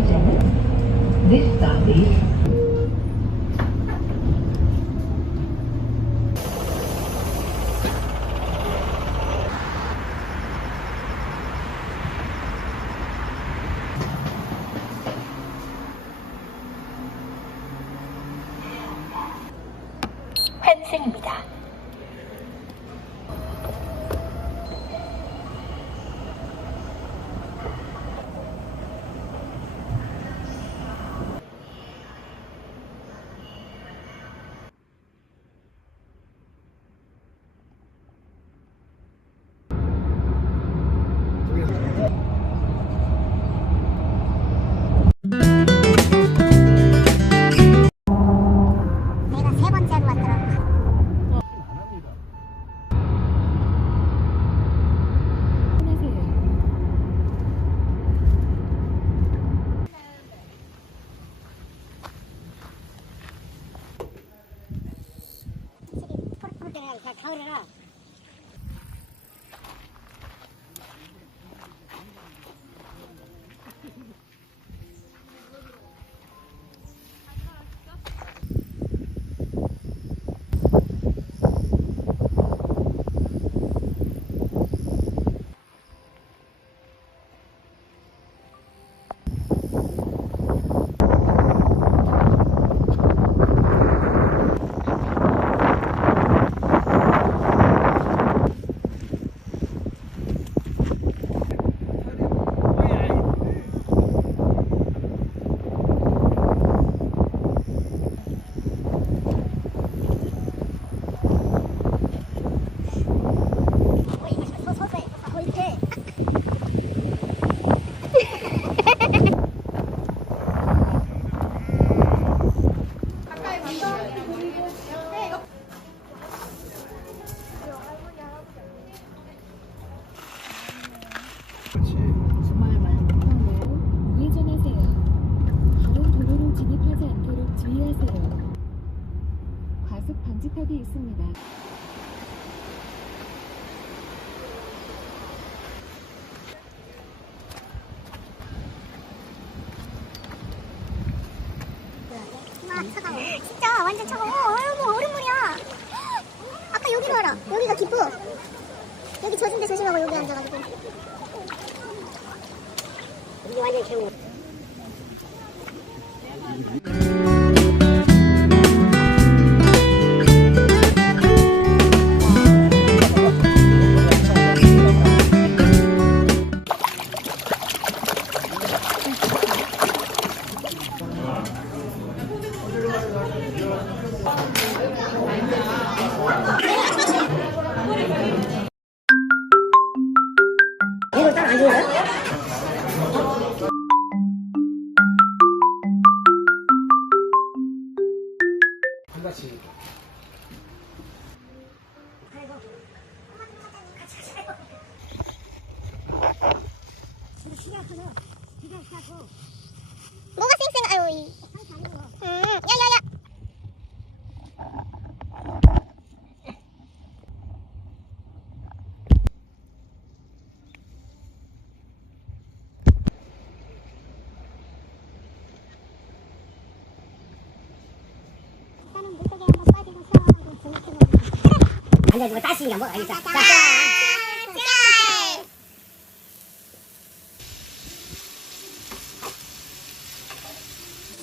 attendant, this stop is 환승입니다. 내가 세 번째로 왔더라고. 잘 가을이라. 주말 완전로 우회전하세요. 다른 도로로 진입하지 않도록 주의하세요. 과속 방지턱이 있습니다. 와 차가워. 진짜 완전 차가워. 어머 얼음물이야. 아까 여기로 와라. 여기가 깊어. 여기 젖은데 조심하고 여기 앉아가지고. 여기 완전 개운. 이걸 딱 안 좋은 거야? 한가지. 뭐가 쌩쌩 아유 이. 야야야. 일단은 물속에 한번 빠지고 샤워하고 재밌게 먹어. 앉아 누가 따시냐 뭐 알겠어. 자, 짤!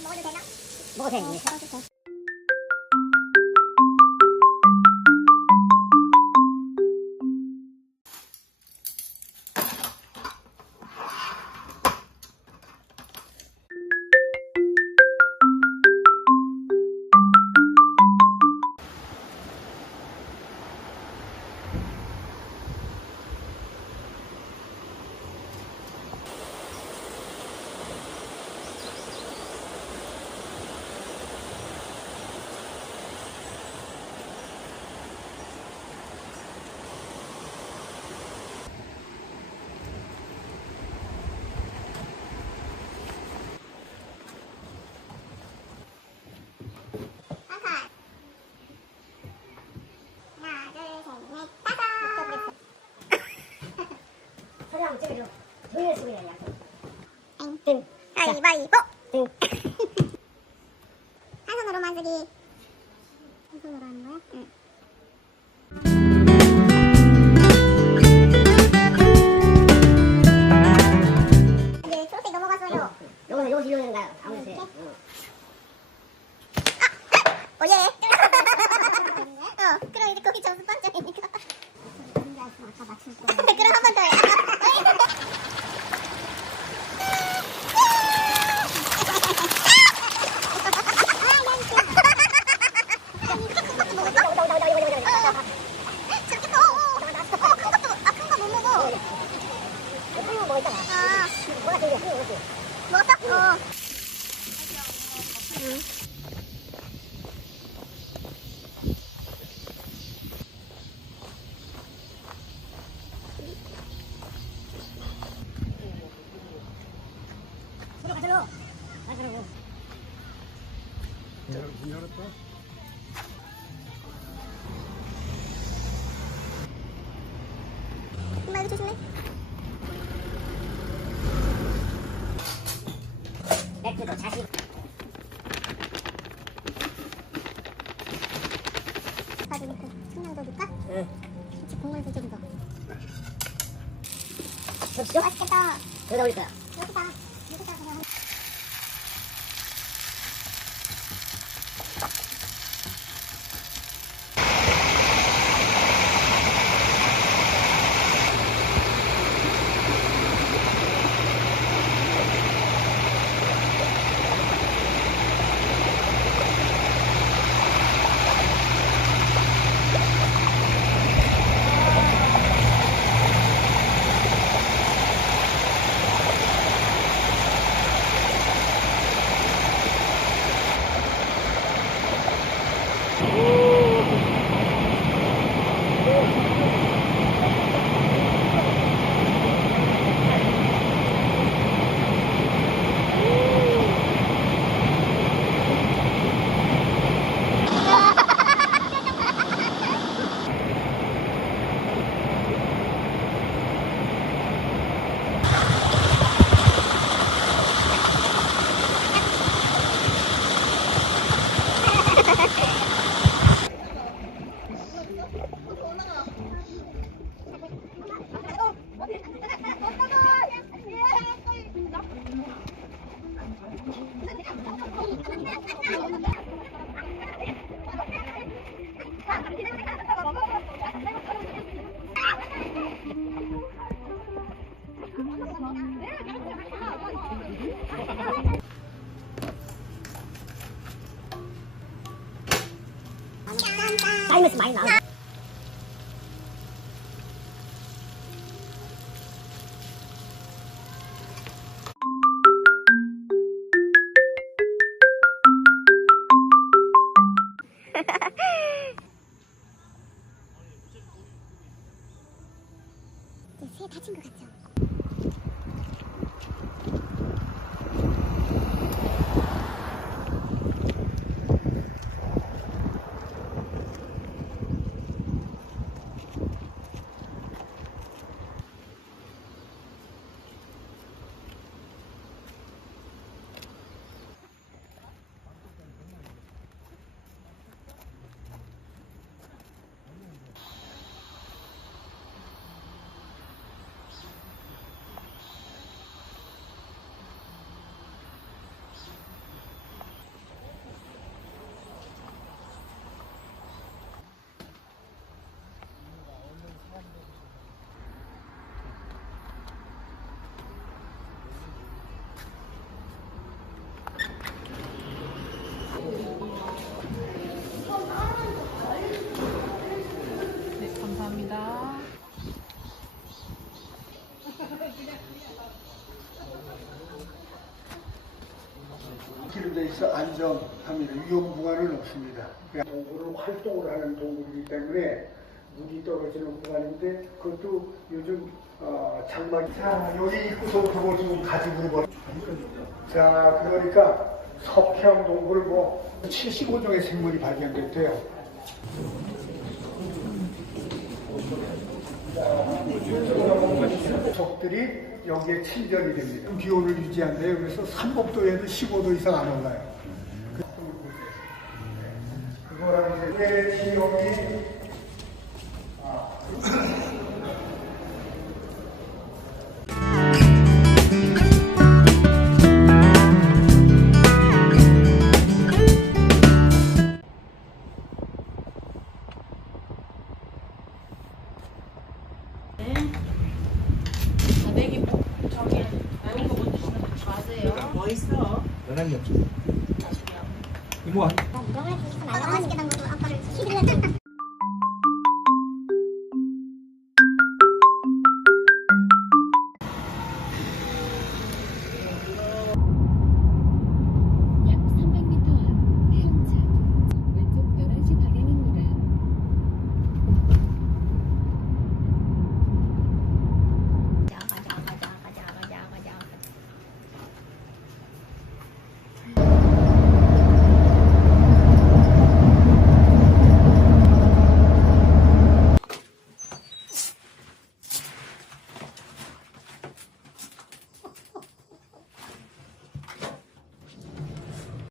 먹어도 되나? 먹어도 돼. 이제. 먹어도 돼. 소리 한번 찍어줘. 조용히 소리야. 땡. 가위바위보. 한 손으로만 쓰기. 한 손으로 하는 거야? 응. 이제 초록색 넘어갔어요. 요거 실용인가요? 아무튼. 오예. 그럼 이제 거기 점수 빵점이니까. 아까 맞출 거. 그럼 한 번 더 해. 먹었어? 엄마 이거 조심해. 맥주도 자식. 바지 넣고 청량도 넣을까? 응. 그치 국물도 좀 더. 그렇죠? 맛있겠다. 여기다 올릴 거야. 여기다. 여기다 그냥. 사이먼스 많이 나와. 새 다친 것 같죠? 기름돼 있어 안정합니다. 위험 구간은 없습니다. 동굴은 활동을 하는 동굴이기 때문에 물이 떨어지는 구간인데 그것도 요즘 장막. 자, 여기 입구서부터 보시면 가지구로 보. 자, 그러니까 석형 동굴 뭐 75종의 생물이 발견됐대요. 적들이 여기에 침전이 됩니다. 기온을 유지한대요. 그래서 삼복도에도 15도 이상 안 올라요. 그거랑 이제 지역이 연락이 없어. 이모 한 너무 맛있게 담궈서 아빠를 시키려고.